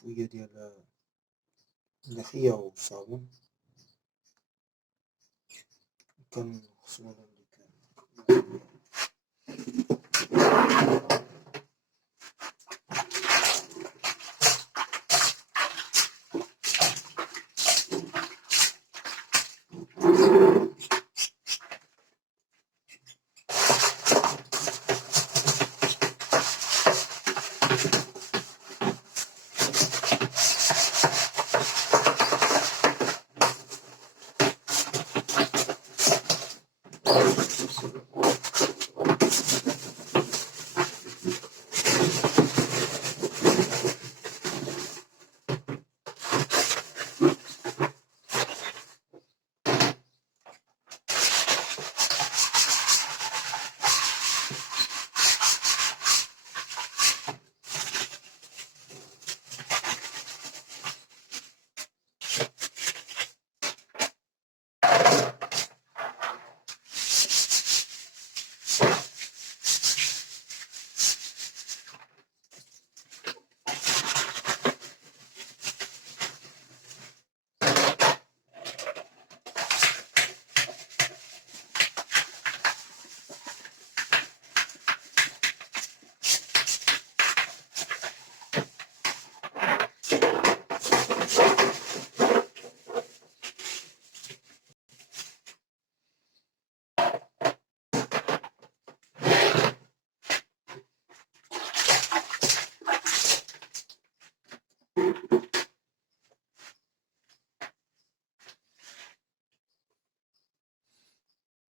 شوية ديال النخية والصابون، كنغسلو هذا كامل.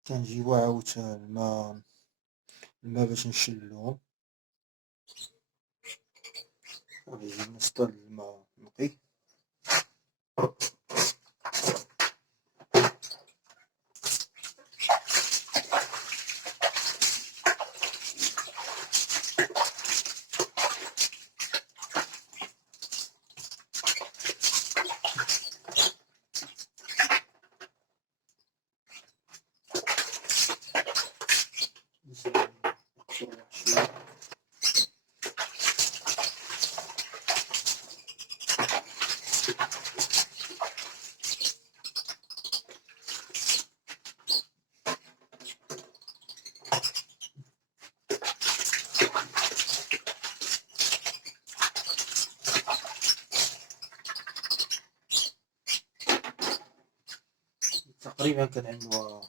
كنجيبو عاوتاني الماء باش نشلوهم، صافي مصدر الماء نقي. تقريبا كنعملوها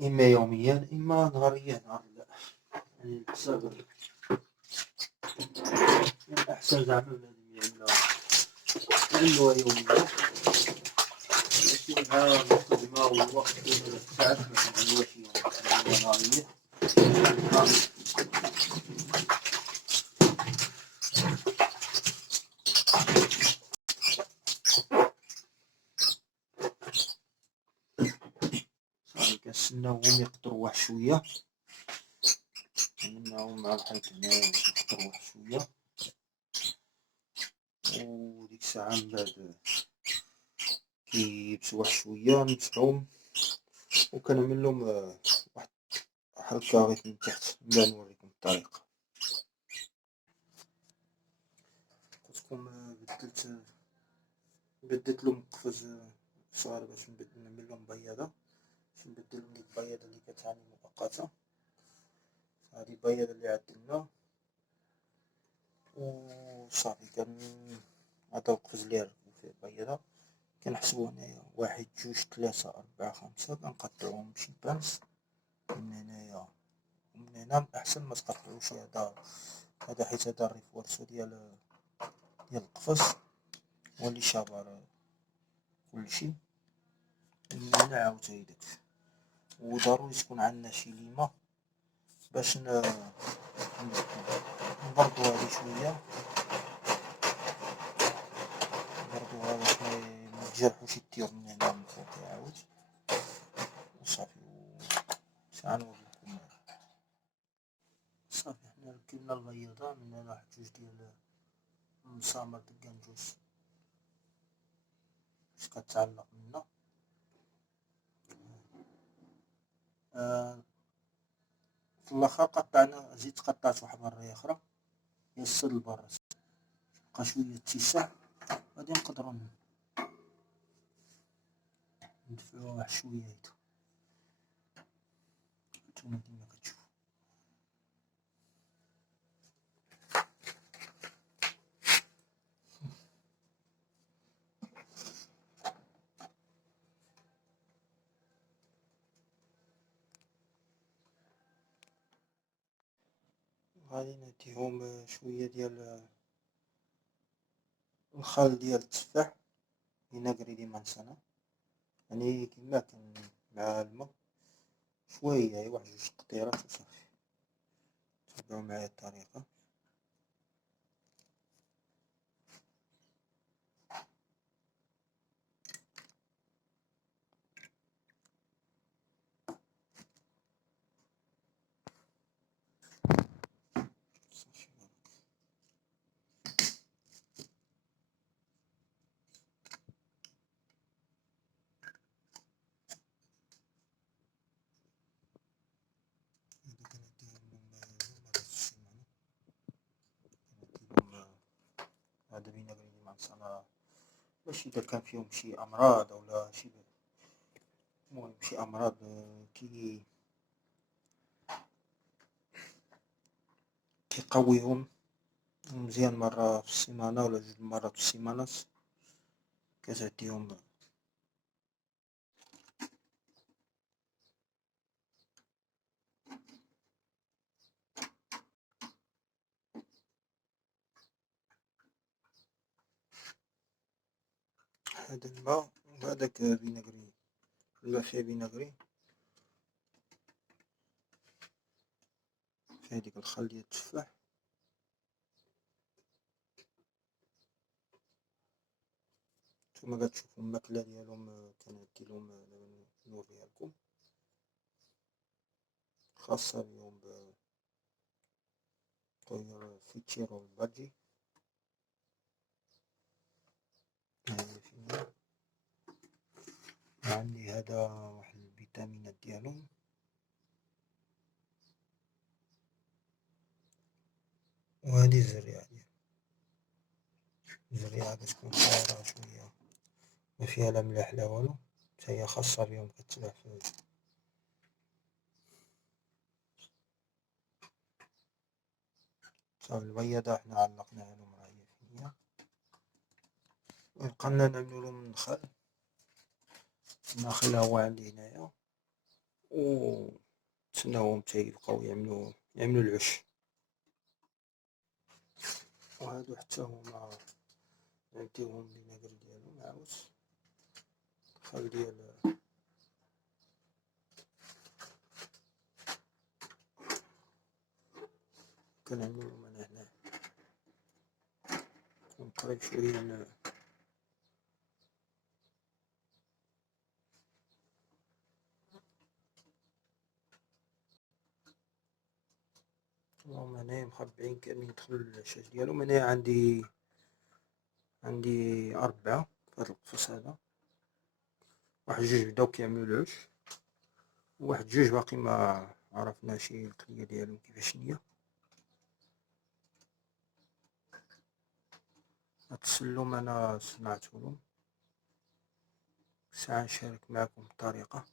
إما يوميا إما نهاريا، نهار لا، يعني حساب الأحسن زعما بنادم يعملوها يوميا، ماشي مع المخدمة والوقت والساعات مكنعملوهاش يوميا، نهاريا. صافي كنستناوهم يقطروا واحد شوية، كنمنعوهم مع الحيط هنايا باش يقطروا واحد شوية، وديك الساعة من بعد كييبسو واحد شوية نمسحوهم وكنعملهم واحد حركة غير من تحت، من بعد نوريكم الطريقة. قلتلكم بدلتلهم قفز صغار باش نعملهم بياضة، باش نبدلهم ديك البياضة اللي كتعني مؤقتة. هذه البياضة اللي عدلنا وصافي، هذا القفز اللي ركبو فيه البياضة كنحسبو هنايا واحد جوج تلاتة أربعة خمسة، كنقطعوهم بشي بانس من هنايا ومن هنا. من الأحسن متقطعوش هذا حيت هذا الريفوارسو ديال القفص هو اللي شابر كلشي. من هنا عاوتاني داك، وضروري تكون عندنا شي ليمة باش نبردو هادي شوية، نبردوها باش متجرحوش الطيور من هنا من الفوق عاود، وصافي. ساعة نوريكم. صافي حنا ركبنا البياضة، من هنا واحد جوج ديال المسامر الكنجوس باش كتعلق منا. في الاخر قطعنا، زيد قطعت واحد مرة اخرى يسد البرة، بقى شوية اتساع، غادي نقدرو ندفعوه واحد شوية هيدا. نتوما كيما كتشوفو غادي نديهم شوية ديال الخل ديال التفاح فيناغري دي مانسانا، يعني كيما كان مع الماء شوية، واحد جوج قطيرات وصافي. تبعو معايا الطريقة. صافي هذا فيناغري دي مانسانا باش إذا كان فيهم شي أمراض أولا شي، المهم شي أمراض كيقويهم مزيان مرة في السيمانة ولا جوج مرات في السيمانة كتعطيهم. هذا الماء وهذاك فيناغري، الماء فيه فيناغري، فيه هاديك الخل ديال التفاح. نتوما كتشوفو الماكلة ديالهم كنديرلهم دابا نوريها لكم، خاصة بيهم طيور فيتشيرو البادجي. هذه فيها عندي هذا واحد الفيتامينات ديالهم، وهذه الزريعة ديالهم، الزريعة كتكون صغيرة شوية ما فيها لا ملاح لا والو، حتى هي خاصة بيهم كتباع في صافي. البيضة حنا علقناها لهم راه هي فين هي، وبقالنا نعملولهم النخل. النخل هو عندي هنايا، و نتسناوهم حتى يبقاو يعملو العش. وهادو حتى هما نعطيوهم فيناغري ديالهم عاود الخل ديال كنعملولهم أنا هنا، ونقرب شوية اللهم هنايا مخبعين كاملين يدخلو للعشاش ديالهم. هنايا عندي 4 في هاد القفص هذا، واحد جوج بداو كيعملو العش، وواحد جوج باقي ما عرفناش القضية ديالهم كيفاش هي. هاد السلوم أنا صنعتهولهم، ساعة نشارك معاكم الطريقة.